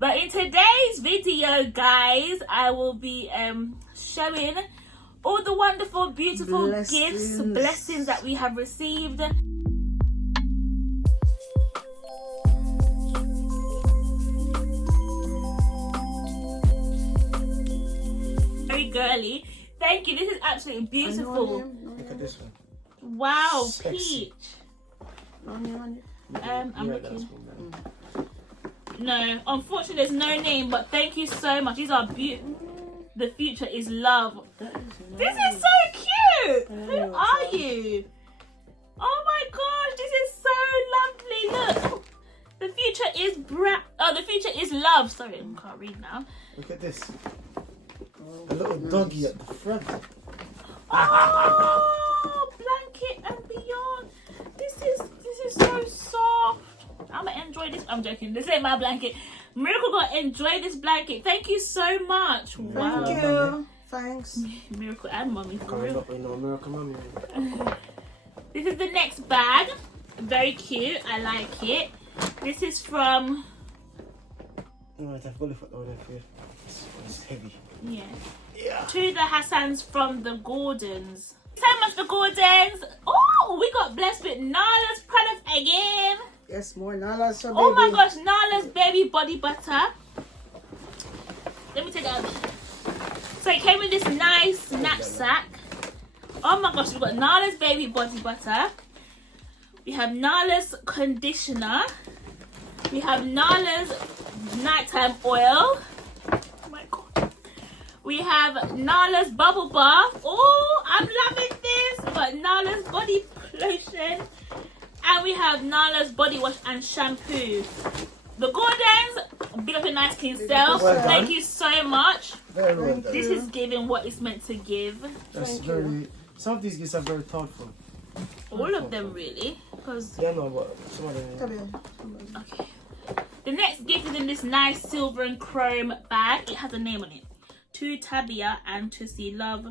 But in today's video, guys, I will be showing all the wonderful, beautiful blessings that we have received. Very girly. Thank you. This is absolutely beautiful. Look at this one. Wow, Sexy. peach. I'm looking. No, unfortunately, there's no name, but thank you so much. These are beautiful. The future is love. This is so cute. Who are you? Oh my gosh, this is so lovely. Look, the future is the future is love. Sorry, I can't read now. Look at this. A little doggy at the front. Oh, blanket and beyond. This is so soft. I'm gonna enjoy this. I'm joking. This ain't my blanket. Miracle gonna enjoy this blanket. Thank you so much. Wow. Thank you. Thanks. Miracle and mommy for Coming real. up with no miracle mommy. This is the next bag. Very cute. I like it. This is from. Alright, I've got to put that one for you. It's heavy. Yeah. Yeah. To the Hassans from the Gordons. So much the Gordons. Oh, we got blessed with Nala's product again. Yes, more Nala. So Oh my gosh, Nala's baby body butter. Let me take that out. So it came with this nice knapsack. Oh my gosh, we've got Nala's baby body butter. We have Nala's conditioner. We have Nala's nighttime oil. Oh my god. We have Nala's bubble bath. Oh, I'm loving this. We've got Nala's body lotion. And we have Nala's body wash and shampoo. The Gordons, big up a nice clean self. Well Thank done. you so much. Very well done. This is giving what it's meant to give. That's Thank very. Some of these gifts are very thoughtful. All of them really. Because Yeah, no, but some of them. Come here. okay. The next gift is in this nice silver and chrome bag. It has a name on it. To Tabia and to see love.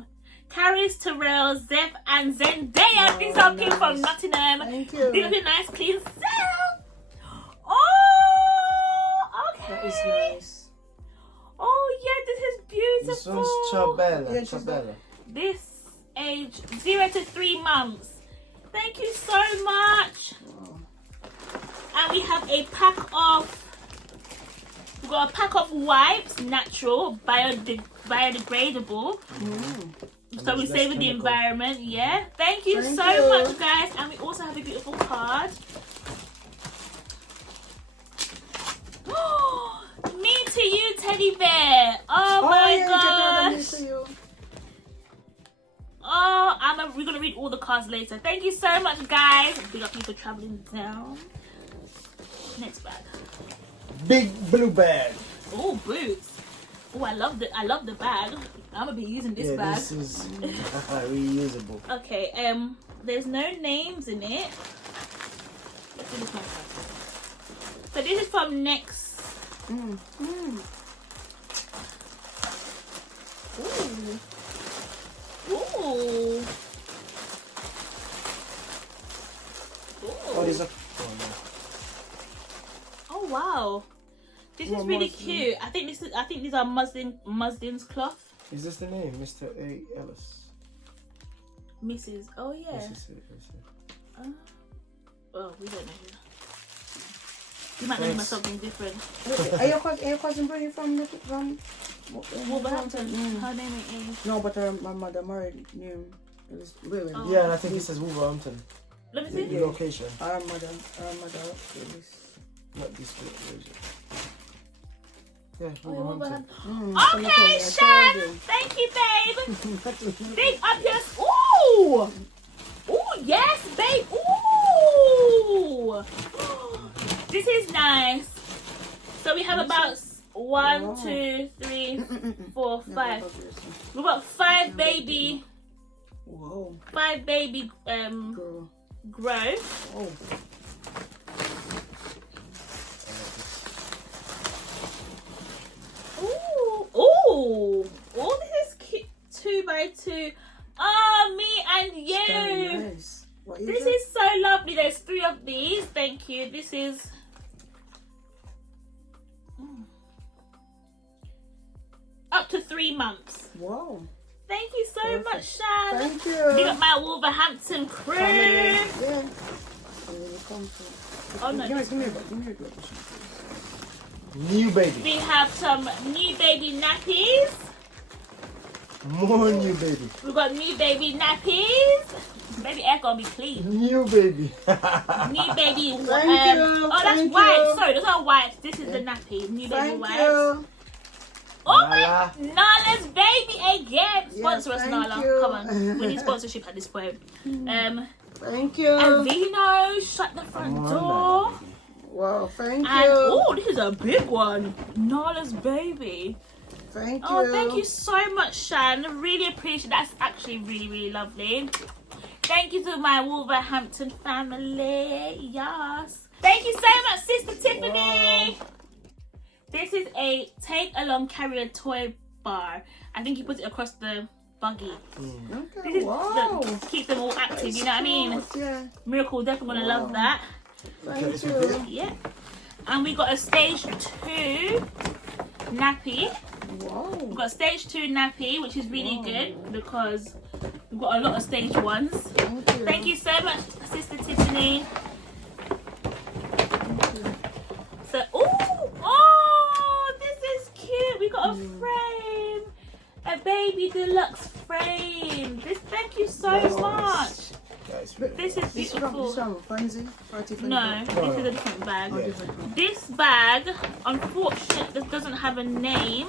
Caris, Terrell, Zeph, and Zendaya. Oh, These are people nice. from Nottingham. Thank you. Big up your nice clean self. Oh, okay. That is nice. Oh yeah, this is This beautiful. one's Chabella. Yeah, Chabella. This age 0 to 3 months. Thank you so much. Oh. And we have a pack of. We've got a pack of wipes, natural, biodegradable. So we Less save the chemical. environment, yeah. Thank you Thank so you. much, guys. And we also have a beautiful card. Me to you, teddy bear. Oh my yeah, gosh. me to you. Oh, we're gonna read all the cards later. Thank you so much, guys. Big up people traveling down. Next bag. Big blue bag. Oh, boots. Oh, I love the bag. I'm gonna be using this Yeah, bag. this is reusable. Okay, there's no names in it. Let's do this one first. So this is from Next. Mm. Mm. Ooh. Ooh. Oh, these Ooh. are. Oh, no. Oh wow. This is really cute. I think these are Muslin's cloth. Is this the name? Mr. A. Ellis. Mrs. Oh yeah. This is it. Oh, we don't know who. You might name her something different. Are your cousin bringing from Wolverhampton. Mm. Her name is. No, but my mother married name. It was women. Oh. Yeah, and I think it says Wolverhampton. Let me The see. location. Our mother is. Not this one. Where is it? Yeah, Oh, yeah, Wolverhampton. Wolverhampton. Okay, Shan. Thank you, babe. Big up your. Ooh. Ooh, yes, babe. Ooh. This is nice. So we have about 1, 2, 3, 4, 5. We've got 5 baby. Whoa. 5 baby Girl. grow. Oh. Ooh. Ooh. Oh, this is cute. 2 by 2. Oh, me and you. Very nice. What This is so lovely. There's 3 of these. Thank you. This is 3 months. Wow. Thank you so much, Shan. Thank you. Big up my Wolverhampton crew. Yeah. Where you come from? Oh no. Give me a drop. New baby. We have some new baby nappies. More new baby. We've got new baby nappies. Baby air gonna be clean. New baby. New baby. Thank you. Oh, that's Thank white. you. Sorry, those are white. This is the nappy. New baby Thank white. you. Oh my, Nala. Nala's baby again. Yes, Sponsor us, thank Nala. you. Come on, we need sponsorship at this point. Thank you. Avino, shut the front Come on, door. baby. Wow, thank And you. oh, this is a big one. Nala's baby. Thank you. Oh, thank you so much, Shan. Really appreciate. That's actually really, really lovely. Thank you to my Wolverhampton family. Yes. Thank you so much, Sister Tiffany. Wow. This is a take-along carrier toy bar. I think you put it across the buggy. Okay, This is wow. to keep them all active, you know what I mean? Yeah. Miracle definitely gonna love that. Thank you. Yeah. And we got a stage 2 nappy. Wow. We've got stage 2 nappy, which is really good because we've got a lot of stage 1s. Thank you so much, Sister Tiffany. So, oh, this is cute. We got a frame, a baby deluxe frame. Thank you so much. This is beautiful. This one, fancy? No, this is a different bag. Yeah. This bag, unfortunately, this doesn't have a name.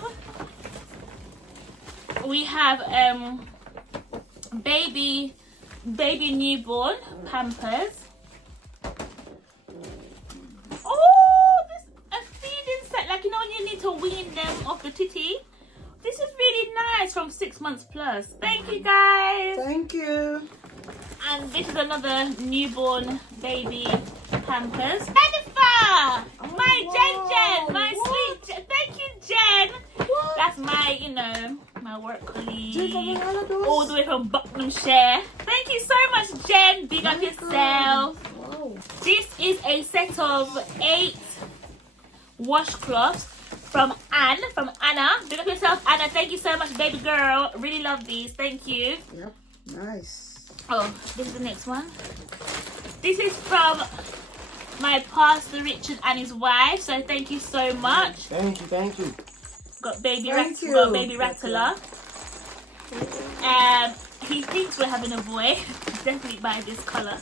We have baby newborn Pampers. Oh, this a feeding set, like you know when you need to wean them off the titty. This is really nice from 6 months plus. Thank you guys. Thank you. And this is another newborn baby Pampers. Jennifer! My Jen, my sweet Jen. Thank you, Jen. That's my, my work colleague. All the way from Buckinghamshire. Thank you so much, Jen. Big up yourself. Wow. This is a set of 8 washcloths from Anne, from Anna. Big up yourself, Anna. Thank you so much, baby girl. Really love these. Thank you. Yep. Nice. Oh, this is the next one. This is from my pastor Richard and his wife. So thank you so much. Thank you. Got baby Thank you. got baby Rattler. He thinks we're having a boy. Definitely by this colour.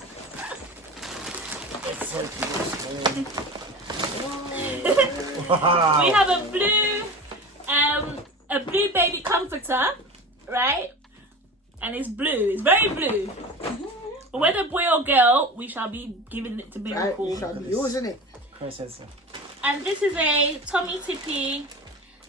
Wow. We have a blue baby comforter, right? And it's blue. It's very blue. But whether boy or girl, we shall be giving it to Miracle. You shall be using it. And this is a Tommy Tippy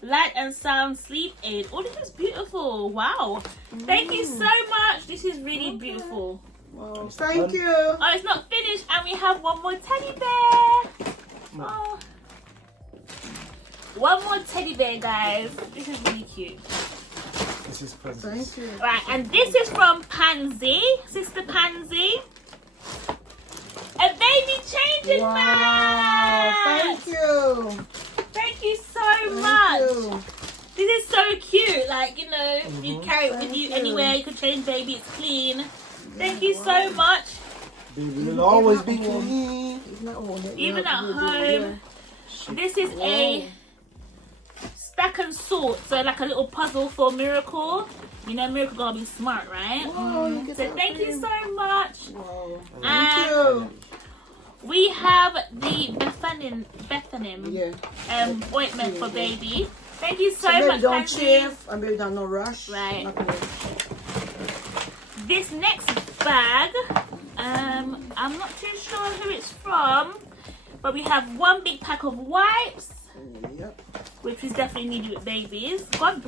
light and sound sleep aid. Oh, this is beautiful. Wow. Thank you so much. This is really beautiful. Wow. Thank you. Oh, it's not finished. And we have one more teddy bear. Oh. One more teddy bear, guys. This is really cute. This is present. Thank you. Right, and this is from Pansy, Sister Pansy. A baby changing mat. Thank you. Thank you so Thank much. you. This is so cute. Like, you carry it with Thank you you. anywhere. You can change baby. It's clean. Thank you so much. Baby will always be clean. Even at home. This is a stack and sort. So like a little puzzle for Miracle. You know Miracle gonna be smart, right? So thank you so much. Wow. And Thank you. we have the Bethanim Yeah. ointment for baby. Thank you so baby much, don't Pansy. chafe and baby don't no rush. Right. Not gonna- This next bag, I'm not too sure who it's from, but we have one big pack of wipes, Yep. which is definitely needed with babies. God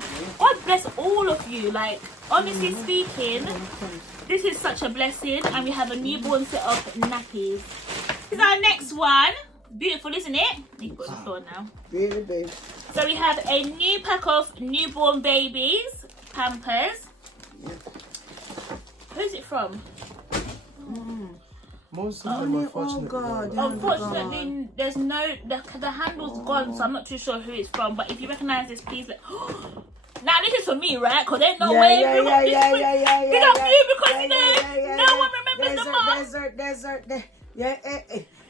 bless all of you. Like, honestly speaking, this is such a blessing. And we have a newborn set of nappies. This is our next one. Beautiful, isn't it? You can put it on the floor now. Really big. So we have a new pack of newborn babies, Pampers. Who's it from? Most of them, unfortunately. God. Unfortunately, there's no, the handle's gone, so I'm not too sure who it's from. But if you recognize this, please. Now this is for me, right? Because there's no Yeah, way. yeah, Big up yeah. you because you know Yeah. no one remembers the mom. Desert. Yeah,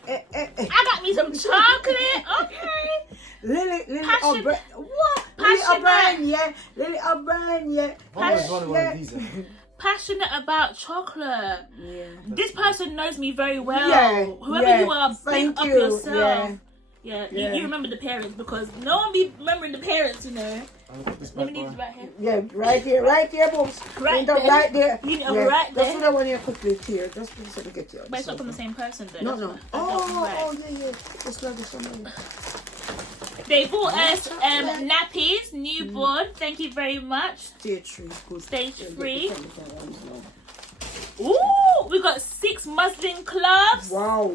I got me some chocolate. Okay. Lily Passion- O'Brien. What? Lily Passionate. O'Brien, yeah. Lily O'Brien, yeah. Always wanted one of these. Passionate about chocolate. Yeah. This person knows me very well. Yeah, Whoever yeah. you are, Thank big up you. yourself. Yeah. You remember the parents because no one be remembering the parents, you know. Let me leave it right here. Yeah, right here, Booms. Right there. there. Right there. You know, yeah. right there. Just put that one here quickly here. Just put it to get you. But it's not from the same person though. No. That's Oh, right. yeah. Just love it so much. They bought us nappies, newborn. Thank you very much. Stage 3. Good. Stage Yeah, 3. get the ones now. Ooh, we got 6 muslin gloves. Wow.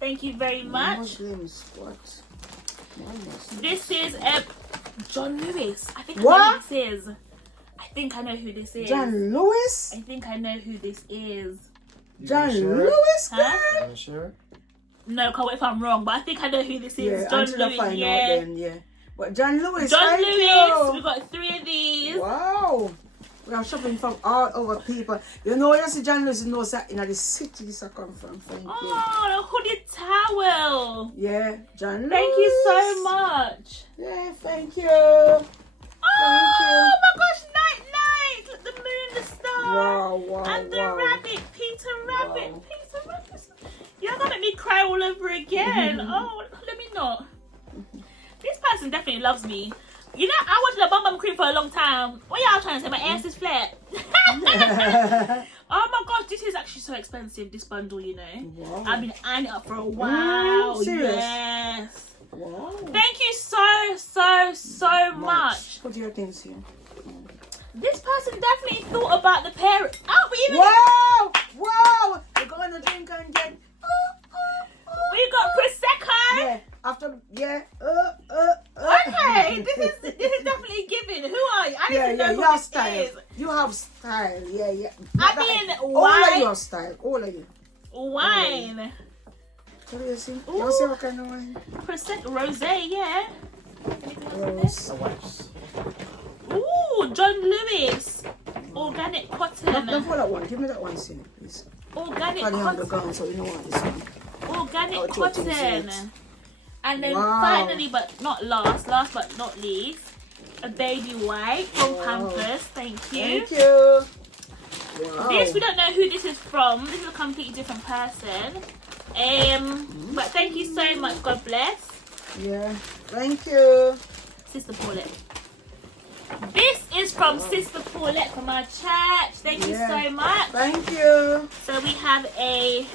Thank you very much. Muslims. What? Muslims. This is John Lewis. I think I know What? who this is. I think I know who this is. John Lewis? I think I know who this is. John Lewis, Huh? girl? Are you sure? No, can't wait if I'm wrong, but I think I know who this is. Yeah, John until I Lewis. find out Yeah. then, yeah. But John Lewis, John thank Lewis. you. We got 3 of these. Wow. We are shopping from all over people. You know, you see John Lewis knows that in the city this I come from. Thank you. Oh, the hooded towel. Yeah, John Lewis. Thank you so much. Yeah, thank you. Oh you. my gosh, night. Look, the moon, the star. Wow, And the wow. rabbit, Peter Rabbit. Wow. Peter Rabbit. You're gonna make me cry all over again. Oh, let me not. This person definitely loves me. You know, I wanted a bum bum cream for a long time. What y'all trying to say? My ass is flat. Oh my gosh, this is actually so expensive, this bundle, you know. Wow. I've been eyeing it up for a while. Serious? Yes. Wow. Thank you so much. Put your things here. This person definitely thought about the parents. Oh, we even Wow. We're going to drink and get. we got prosecco. Yeah. After, yeah. Okay, this is definitely giving. Who are you? I need to know you who have this style. is. You have style. Yeah. I mean, all why- of your style. All of you. Wine. What do you see? Ooh. You see what kind of wine? Prosecco, rosé, yeah. Anything else in Rose. The wipes. there? Ooh, John Lewis. Organic No, cotton. for that one. Give me that one, see, please. Organic Funny on the cotton. gun, so you know what this one. Organic Oh, two things in cotton. it. And then Wow. finally, but not last but not least, a baby wipe from Wow. Pampers. Thank you. Thank you. Wow. This, we don't know who this is from. This is a completely different person. But thank you so much. God bless. Yeah. Thank you. Sister Paulette. This is from Sister Paulette from our church. Thank you Yeah. so much. Thank you. So we have a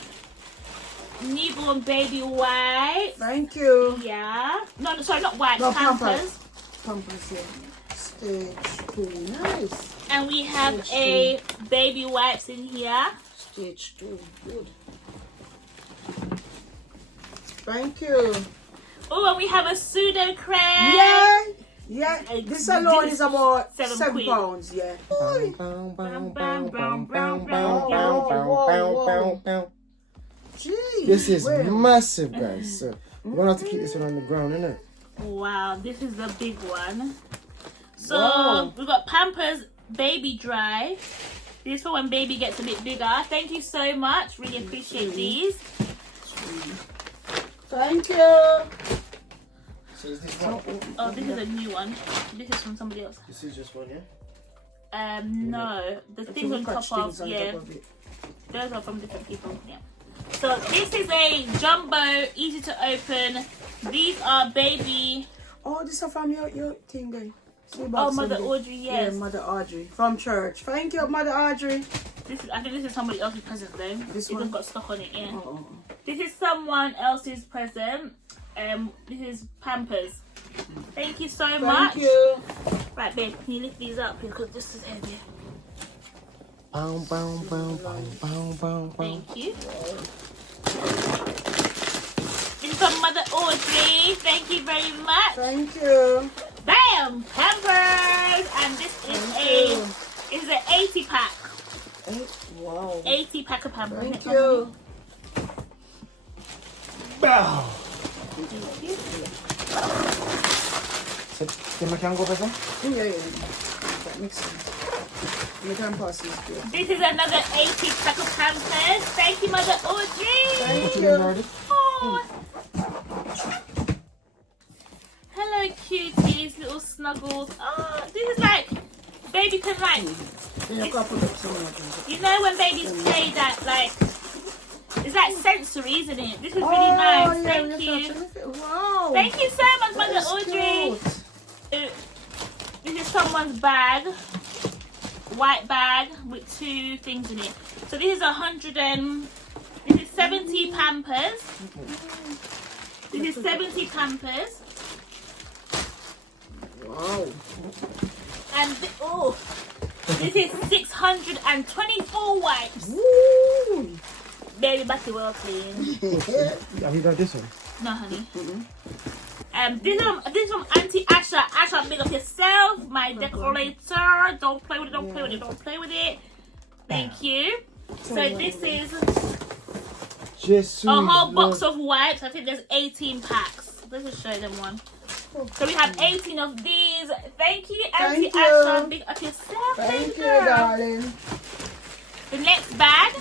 newborn baby wipe. Thank you. Yeah. No, sorry, not wipes. No, Pampers. Pampers, yeah. Stage 2. Nice. And we have Stage a baby wipes in here. Stage 2. Good. Thank you. Oh, and we have a pseudo creme. Yeah. Uh, This alone is about £7. £7. Yeah. Jeez. This is Wait. massive, guys. So we're gonna have to keep this one on the ground, innit? Wow, this is the big one. So Wow. we've got Pampers Baby Dry. This is for when baby gets a bit bigger. Thank you so much. Really appreciate these. Thank you. So is this one? Oh, this is a new one. This is from somebody else. This is just one, yeah? No, the things on top of, yeah, those are from different people. Yeah. So this is a jumbo, easy to open. These are baby. Oh, this is from your thing there. See Oh, box Mother on there. Audrey, yes. Yeah, Mother Audrey. From church. Thank you, Mother Audrey. This is, I think this is somebody else's present though. This It one? just got stuck on it, yeah. Oh. This is someone else's present. This is Pampers. Thank you so much. Thank you. Right, babe, can you lift these up because this is heavy. Thank you. This is from Mother Audrey. Thank you very much. Thank you. Bam! Pampers! And this is Thank is an 80 pack. Wow. 80 pack of Pampers. Thank you. Bow. Thank you. So, can I go for some? Yeah. That makes sense. You can pass this good. This is another 80 pack of Pampers. Thank you, Mother Audrey. Thank you. Oh. Hello, cuties, little snuggles. Oh, this is like, baby can like, Yeah, you can put up some more. you know when babies play that, like, it's like sensory, isn't it? This is really nice. Yeah, Thank you. Wow. Thank you so much, Mother That's Audrey. cute. This is someone's bag, white bag with 2 things in it. So this is 70 Pampers. This is 70 Pampers. Wow. And this is 624 wipes. Woo. Baby battery well clean. Have you got this one? No, honey. This is from Auntie Asha. Asha, big up yourself, my decorator. Don't play with it. Don't play with it. Don't play with it. Thank you. So this is a whole box of wipes. I think there's 18 packs. Let's just show them one. So we have 18 of these. Thank you, Auntie Asha. Big up yourself. Thank you, darling. The next bag.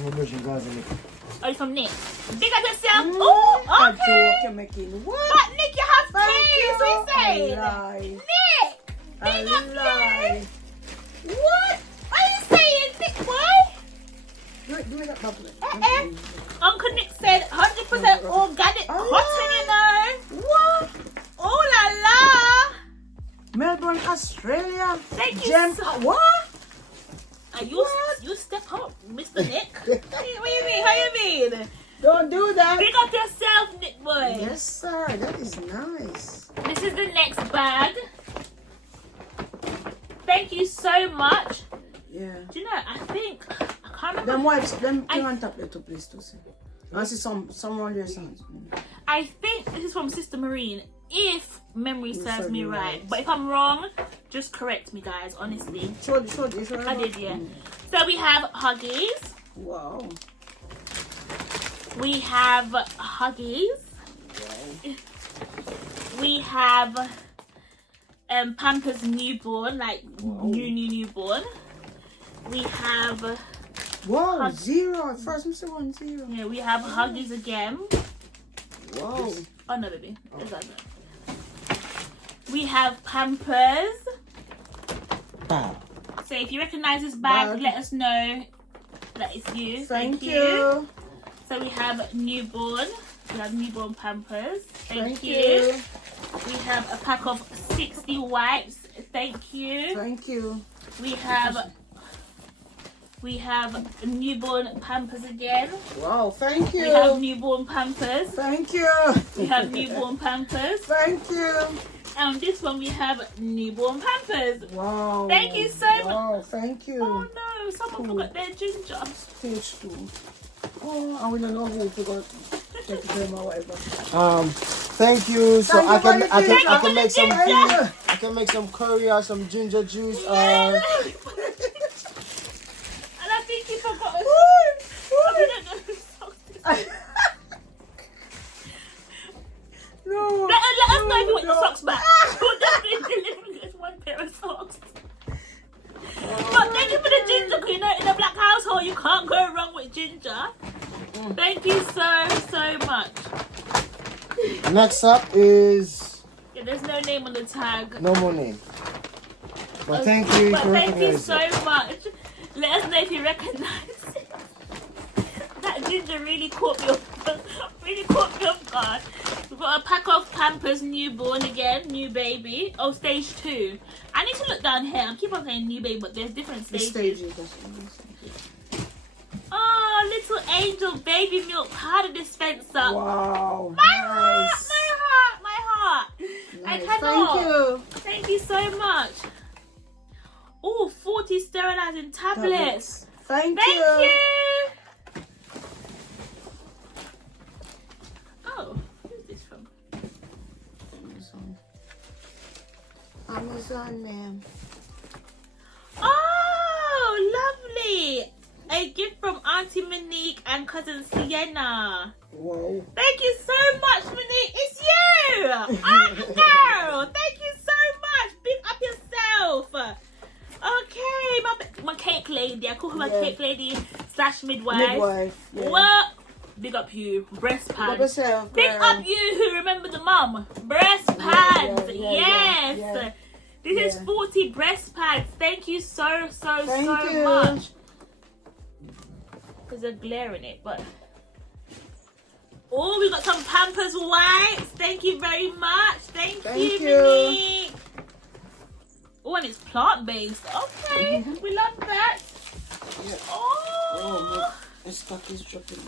Oh, it's from Nick. Big up yourself. Oh, okay. You're making what? But Nick, you have Thank keys. you. We say. Lie. Nick, big up Lie. you. What? What are you saying, Nick boy? Do me that bubble. Uncle Nick said 100% organic cotton, you know. What? Oh la la. Melbourne, Australia. Thank you. Gem. What? You step up, Mr. Nick. What do you mean? How you mean? Don't do that. Big up yourself, Nick boy. Yes, sir. That is nice. This is the next bag. Thank you so much. Yeah. Do you know, I can't remember. Them wipes, them thing on top there too, please, too. I see someone there sounds. I think this is from Sister Marine, if memory serves me right. right. But if I'm wrong, just correct me, guys, honestly. Show I did, yeah. So we have Huggies. Wow. We have Huggies. Wow. We have Pampers Newborn, like newborn. We have Wow, 0. First, Mr. 1 0. yeah, we have Huggies again. Wow. Oh no, baby. It's that. We have Pampers. So if you recognize this bag, let us know that it's you. Thank you. So we have newborn. We have newborn Pampers. Thank you. We have a pack of 60 wipes. Thank you. Thank you. We have newborn Pampers again. Wow, thank you. We have newborn Pampers. Thank you. We have newborn Pampers. Thank you. And this one we have newborn Pampers. Wow. Thank you so much. Wow, thank you. Oh no, someone forgot their ginger. Page 2. Oh, I don't know who forgot. Take it home or whatever. Thank you. So Thank I you can for I the can ginger. I can make some Thank tea. you. I can make some curry or some ginger juice. And I think you forgot. No. Let us know if you want your socks back. We'll definitely deliver us one pair of socks. But thank you for the ginger, 'cause you know, in a black household, you can't go wrong with ginger. Thank you so much. Next up is Yeah, there's no name on the tag. no more name. But thank you But for thank you recognizing. so much. Let us know if you recognize it. That ginger really caught me off guard. We've got a pack of Pampers Newborn again, new baby. Oh, stage 2. I need to look down here. I keep on saying new baby, but there's different The stages. stages. Oh, little angel baby milk powder dispenser. Wow. My heart. I Nice. cannot. Thank you. Thank you so much. Oh, 40 sterilizing tablets. Thank Thank you. you. Oh, who's this from? Amazon, ma'am. Oh, lovely. A gift from Auntie Monique and cousin Sienna. Wow. Thank you so much, Monique. It's you. Girl, thank you so much. Big up yourself. Okay, my cake lady. I call her my cake lady / midwife. Yeah. What? Big up you. Breast pads. Yourself, Big up you who remember the mum. Breast pads. Yes. This is 40 breast pads. Thank you so much. There's a glare in it, but oh, we got some Pampers wipes. Thank you very much. Thank you, Monique. Oh, and it's plant-based. Okay, we love that. Yeah. Oh, my stock is dropping.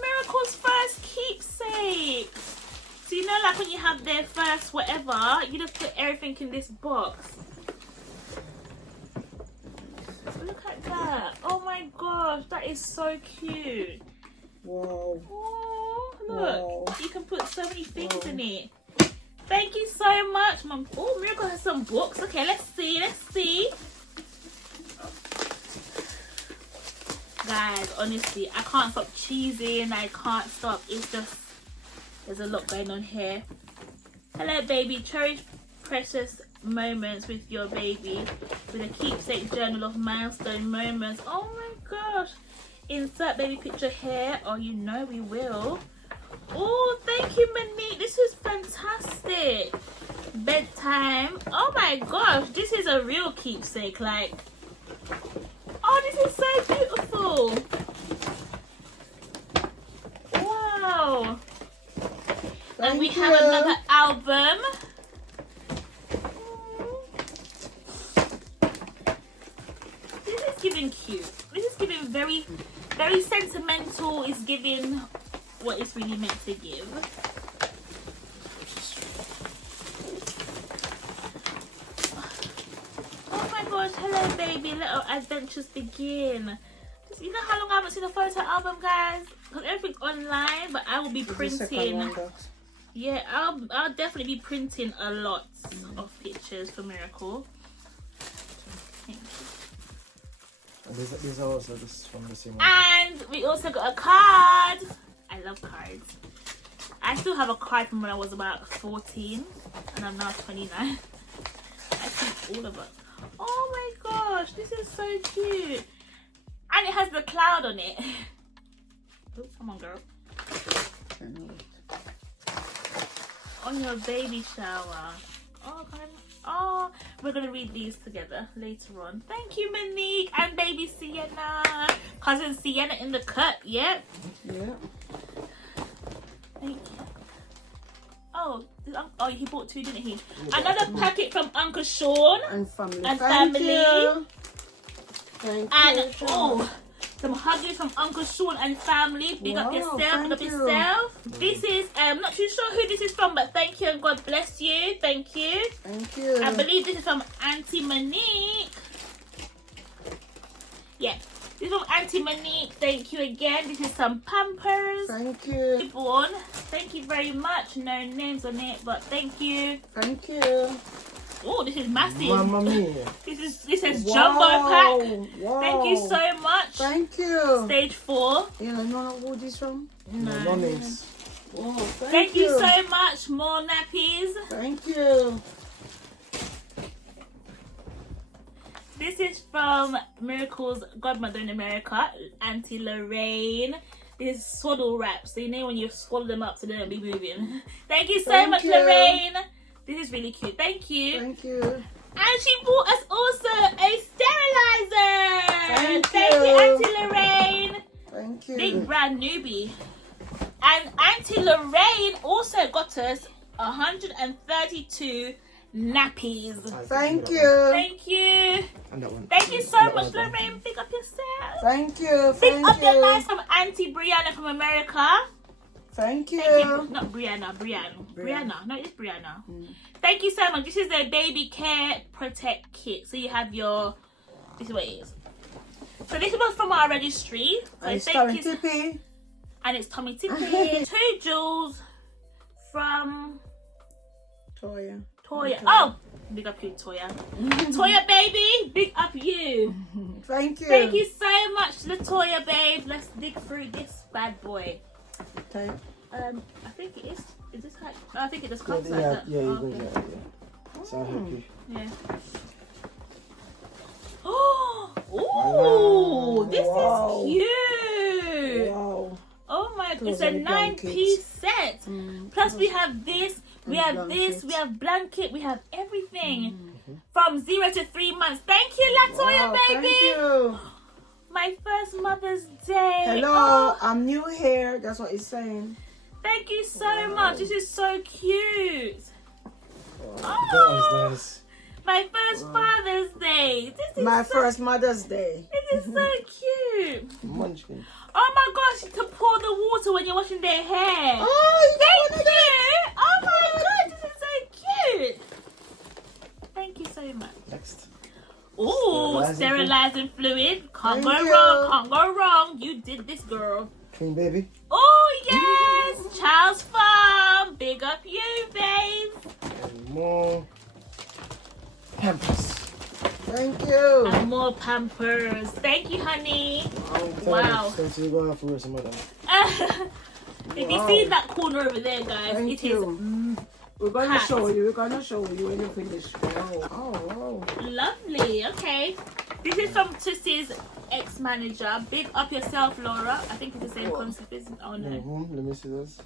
Miracle's first keepsake. So you know, like when you have their first whatever, you just put everything in this box. Look at that. Oh my gosh, that is so cute. Wow. Oh, look. Wow. You can put so many things in it. Thank you so much, Mum. Oh, Miracle has some books. Okay, let's see. Guys, honestly, I can't stop cheesing. I can't stop. It's just, there's a lot going on here. Hello, baby. Cherish precious moments with your baby with a keepsake journal of milestone moments. Oh my gosh. Insert baby picture here. Oh, you know we will. Oh, thank you, Monique. This is fantastic. Bedtime. Oh my gosh, this is a real keepsake. Like, oh, this is so beautiful. Wow. And we have another album. This is giving cute. This is giving very, very sentimental. It's giving what it's really meant to give. Oh my gosh, hello baby, let our adventures begin. Just, you know how long I haven't seen a photo album, guys? Because everything's online, but I will be printing. Yeah, I'll definitely be printing a lot of pictures for Miracle. Thank you. And these are also just from the same one. And we also got a card. I love cards. I still have a card from when I was about 14 and I'm now 29. I think all of us. Oh my gosh, this is so cute. And it has the cloud on it. Oh, come on, girl. On your baby shower. Oh, oh, we're gonna read these together later on. Thank you, Monique and baby Sienna. Cousin Sienna in the cut. Yep. Yeah. Thank you. Oh, he bought two, didn't he? Another packet from Uncle Sean and family. Thank you. Thank and you. oh, some huggies from Uncle Sean and family. Big up yourself. Big up yourself. This is I'm not too sure who this is from, but thank you and God bless you. Thank you. Thank you. I believe this is from Auntie Monique. Yeah. This is from Auntie Monique. Thank you again. This is some Pampers. Thank you. Born. Thank you very much. No names on it, but thank you. Thank you. Oh, this is massive. Mamma mia. This is jumbo pack. Wow. Thank you so much. Thank you. Stage 4. You know who this from? No names. Oh, thank you so much. More nappies. Thank you. This is from Miracle's godmother in America, Auntie Lorraine. This is swaddle wrap, so you know when you swallow them up so they don't be moving. Thank you so much, Lorraine. This is really cute. Thank you. Thank you. And she bought us also a sterilizer. Thank you, Auntie Lorraine. Thank you. Big brand newbie. And Auntie Lorraine also got us 132 nappies. Thank you. Thank you. And that one. Thank you so much, Lorraine. Big up yourself. Thank you. Big up your nice from Auntie Brianna from America. Thank you. Thank you. Not Brianna, Brianna. No, it's Brianna. Thank you so much. This is a baby care protect kit. So you have your, this is what it is. So this was from our registry. So And it's Tommy Tippy. And it's Tommy Tippy. 2 Julsz from Toya. Toya. Oh, big up you, Toya. Toya, baby, big up you. Thank you. Thank you so much, Latoya, babe. Let's dig through this bad boy. Type. I think it is Is this like? I think it just comes Yeah, like that. yeah, Oh, you okay. got yeah. So I'll help you. Yeah. Oh, this Wow. is cute. Wow. Oh my, Those it's are a the 9-piece set. Plus we have this, we have And this, blanket. we have blanket, we have everything. From 0 to 3 months. Thank you, Latoya, Wow, baby. thank you. My first Mother's Day. Hello, Oh, I'm new here. That's what he's saying. thank you so much. This is so cute. Oh, that was nice. My first Father's Day. This is My so, first Mother's Day. This is so cute. Munchkin. Oh my gosh, to pour the water when you're washing their hair. Oh, Thank you. Oh my god, this is so cute. Thank you so much. Next. Ooh, Sterilizing sterilizing fluid. Can't Thank go you. wrong. Can't go wrong. You did this, girl. Clean baby. Oh yes, Child's Farm. Big up you, babes. And more Pampers. Thank you. And more Pampers. Thank you, honey. Wow. So she's going out for some other. If you see that corner over there, guys, Thank it is you. We're gonna packed. show you. We're gonna show you when you finish. Oh. Lovely. Okay. This is from Tussie's ex-manager. Big up yourself, Laura. I think it's the same concept, isn't it? Oh no. Let me see this.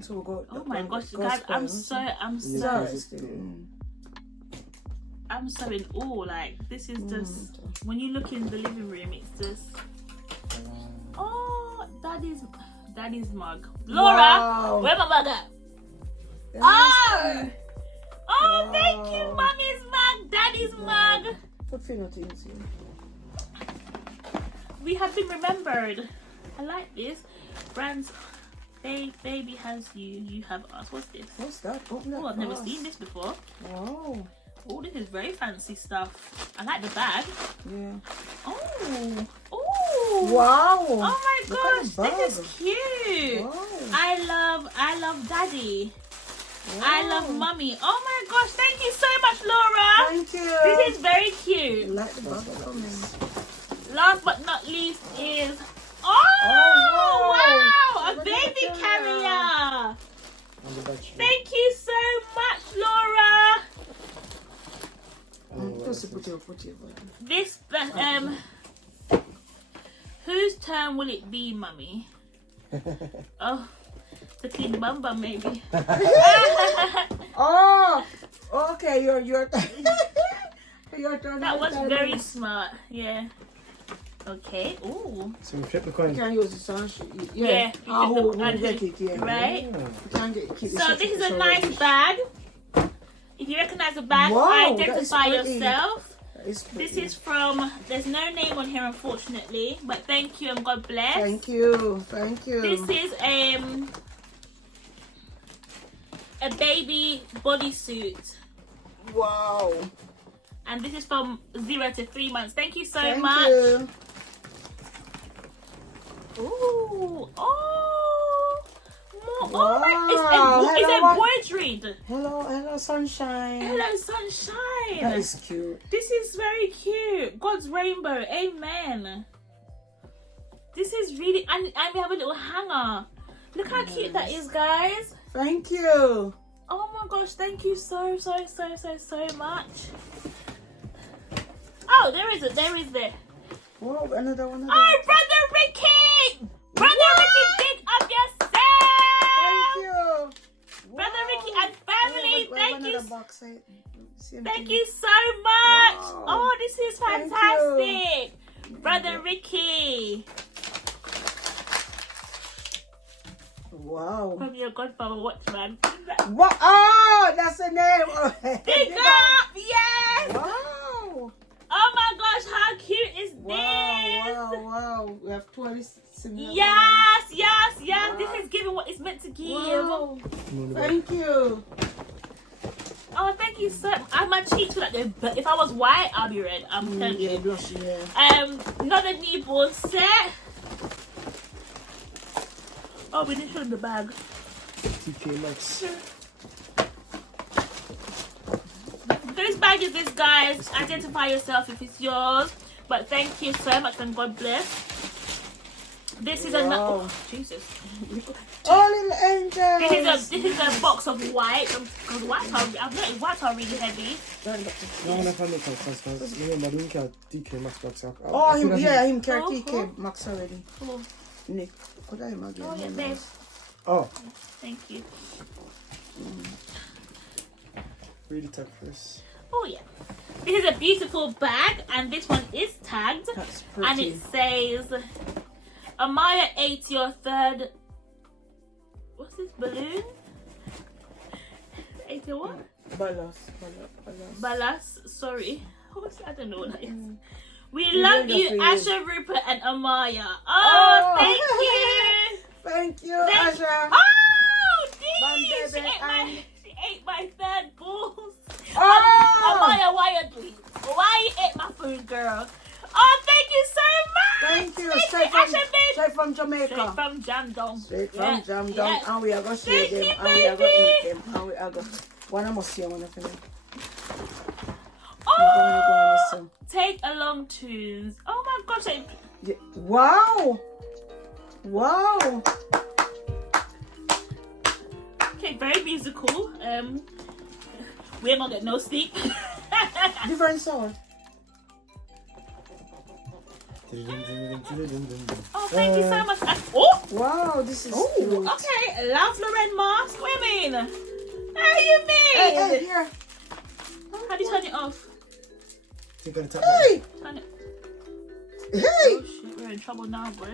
So we'll go. Oh my gosh, guys! I'm so in awe. Like this is just when you look in the living room, it's just oh, daddy's mug. Laura, Wow. where my mug at? Yes. Oh, thank you, Wow. mommy's mug, daddy's mug. Put fingertips in. We have been remembered. I like this. Brands, baby has you. You have us. What's this? What's that? Open that Oh, I've never glass. seen this before. Wow. Oh, this is very fancy stuff. I like the bag. Yeah. Oh, oh. Wow. Oh my Look at gosh, the this bag. is cute. Wow. I love daddy. Wow. I love mummy. Oh my gosh, thank you so much, Laura. Thank you. This is very You cute. like the bag coming. Last but not least is wow. wow, a Look at baby the carrier. On the battery. Thank you so much, Laura. Just put your foot here. This whose turn will it be, mummy? Oh, to clean the bum bum maybe. Oh, okay. Your your turn. That was very smart. Yeah. Okay. Ooh. So we flip the You coin. can use the sunshine. Yeah, you Ah, can who do- get it? Yeah. Right. Yeah. You can get keep the So shot- this is a shot nice rubbish. bag. If you recognize the bag, Wow, that is identify pretty. yourself. That is This pretty. is from. There's no name on here, unfortunately. But thank you and God bless. Thank you. Thank you. This is a baby bodysuit, Wow. and this is from 0 to 3 months. Thank you so Thank much. you. Ooh, oh, more. Wow. Oh my! Hello, It's embroidered. Hello, sunshine. Hello, sunshine. That is cute. This is very cute. God's rainbow. Amen. This is really, and we have a little hanger. Look how cute that is, guys. Thank you. Oh my gosh, thank you so much. Oh, there is there. Whoa, another one. Oh, Brother Ricky! Brother Ricky, big up yourself! Thank you. Brother Wow. Ricky and family, Wait, thank you. another box, eh? Same Thank thing. you so much. Wow. Oh, this is Thank fantastic. Brother Ricky. Wow. From your godfather watchman. What? Oh, that's the name. Big up! Yes! Wow. Oh my gosh, how cute is this? Wow. We have 20 similar. Yes. Wow. This is giving what it's meant to give. Wow. Thank you. Oh, thank you so much. My cheeks feel like they're, but if I was white, I'll be red. I'm telling Yeah, you. blushing, yeah. Another newborn set. Oh, we didn't show them the bag. TK Maxx. Whose bag is this, guys? Identify yourself if it's yours. But thank you so much and God bless. This is Wow. Jesus. Oh, little angels. This is a box of white. Because I've noticed whites are really heavy. No, I'm not going to because remember, we can't DK Max box. Oh, him Oh, carry oh. TK Max already. Oh, Nick, could I him again? oh yeah, babe. Oh, Thank you. read the tag first. Oh yeah. This is a beautiful bag, and this one is tagged, That's and pretty. it says, "Amaya ate your third." What's this balloon? Ate your what? Ballas. Balas. Sorry. I don't know what that is. We We love did that you, for you. Asha, Rupert, and Amaya. Oh, thank you. Thank you, Thank- Asha. Oh, Bye, geez. baby, She ate my third balls. Oh! Amaya, why you ate my food, girl? Oh, thank you so much. Thank you. Thank Straight you, from, Asha, babe. straight from Jamaica. Straight from Jam Dong. Straight Yeah, from Jam Dong. yeah. And we are going to share Thank them. you, And we are going to baby. eat them. And we are going to... One I must see one of them. Oh, take along tunes. Oh my gosh. Yeah. Wow. Wow. Okay, very musical. We ain't gonna get no sleep. Different sound. Oh, thank you so much. Oh, Wow, this is oh, cute. okay. Love Lauren mask. What do you mean? How you mean? Hey, here. How do you turn it off? Take on the top. Hey. Turn it. Hey. Oh shit, we're in trouble now, boy.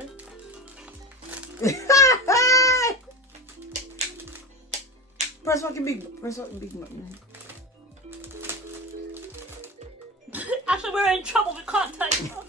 Press fucking big button. Actually, we're in trouble. We can't turn it off.